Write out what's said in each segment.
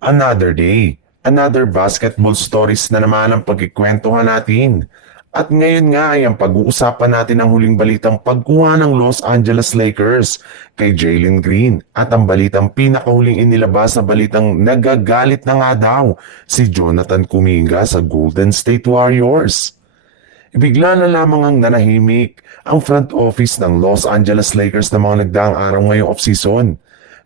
Another day, another basketball stories na naman ang pagkikwentuhan natin. At ngayon nga ay ang pag-uusapan natin ang huling balitang pagkuha ng Los Angeles Lakers kay Jalen Green at ang balitang pinakahuling inilabas na balitang nagagalit na nga daw si Jonathan Kuminga sa Golden State Warriors. Bigla na lamang ang nanahimik ang front office ng Los Angeles Lakers na mga nagdaang araw ngayong offseason.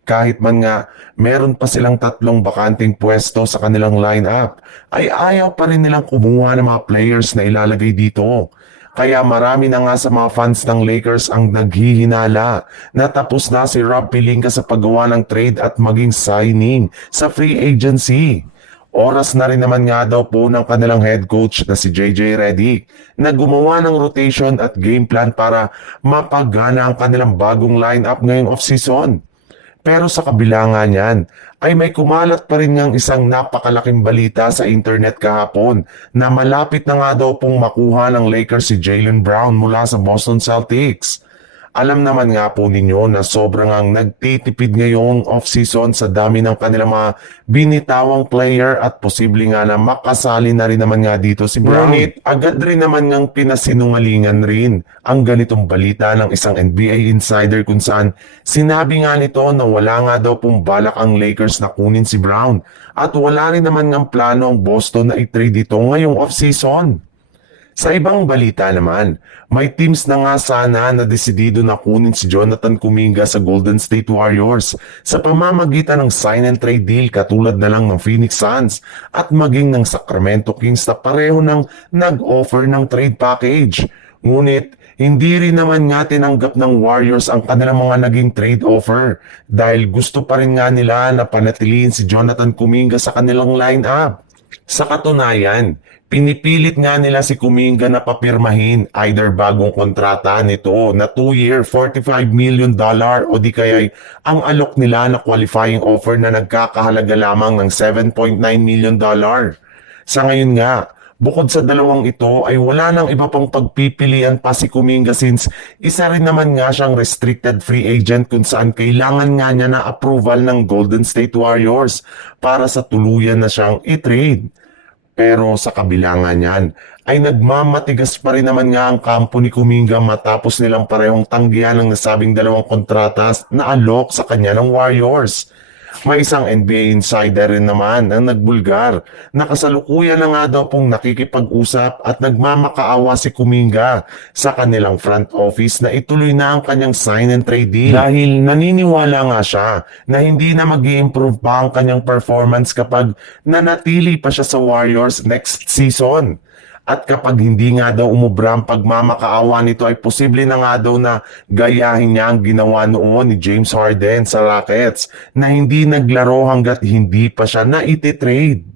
Kahit man nga meron pa silang 3 bakanting pwesto sa kanilang lineup, ay ayaw pa rin nilang kumuha ng mga players na ilalagay dito. Kaya marami na nga sa mga fans ng Lakers ang naghihinala na tapos na si Rob Pelinka sa paggawa ng trade at maging signing sa free agency. Oras na rin naman nga daw po ng kanilang head coach na si JJ Redick na gumawa ng rotation at game plan para mapagana ang kanilang bagong lineup ngayong offseason. Pero sa kabila nga niyan, ay may kumalat pa rin ngang isang napakalaking balita sa internet kahapon na malapit na nga daw pong makuha ng Lakers si Jaylen Brown mula sa Boston Celtics. Alam naman nga po ninyo na sobrang ang nagtitipid ngayong off-season sa dami ng kanilang mga binitawang player at posible nga na makasali na rin naman nga dito si Brown. Ngunit agad rin naman ngang pinasinungalingan rin ang ganitong balita ng isang NBA insider kung saan sinabi nga nito na wala nga daw pong balak ang Lakers na kunin si Brown at wala rin naman ngang plano ang Boston na i-trade ito ngayong off-season. Sa ibang balita naman, may teams na nga sana na desidido na kunin si Jonathan Kuminga sa Golden State Warriors sa pamamagitan ng sign and trade deal katulad na lang ng Phoenix Suns at maging ng Sacramento Kings na pareho ng nag-offer ng trade package. Ngunit hindi rin naman nga tinanggap ng Warriors ang kanilang mga naging trade offer dahil gusto pa rin nga nila na panatilihin si Jonathan Kuminga sa kanilang lineup. Sa katunayan, pinipilit nga nila si Kuminga na papirmahin either bagong kontrata nito na 2-year $45 million o di kaya ang alok nila na qualifying offer na nagkakahalaga lamang ng $7.9 million. Sa ngayon nga, bukod sa dalawang ito ay wala nang iba pang pagpipilian pa si Kuminga since isa rin naman nga siyang restricted free agent kung saan kailangan nga niya na approval ng Golden State Warriors para sa tuluyan na siyang i-trade. Pero sa kabila nga niyan, ay nagmamatigas pa rin naman nga ang kampo ni Kuminga matapos nilang parehong tanggihan ng nasabing dalawang kontrata na alok sa kanya ng Warriors. May isang NBA insider rin naman ang nagbulgar na kasalukuyan na nga daw pong nakikipag-usap at nagmamakaawa si Kuminga sa kanilang front office na ituloy na ang kanyang sign and trade deal. Dahil naniniwala nga siya na hindi na mag-i-improve pa ang kanyang performance kapag nanatili pa siya sa Warriors next season. At kapag hindi nga daw umubra ang pagmamakaawa nito ay posible na nga daw na gayahin niya ang ginawa noon ni James Harden sa Rockets na hindi naglaro hanggat hindi pa siya na iti-trade.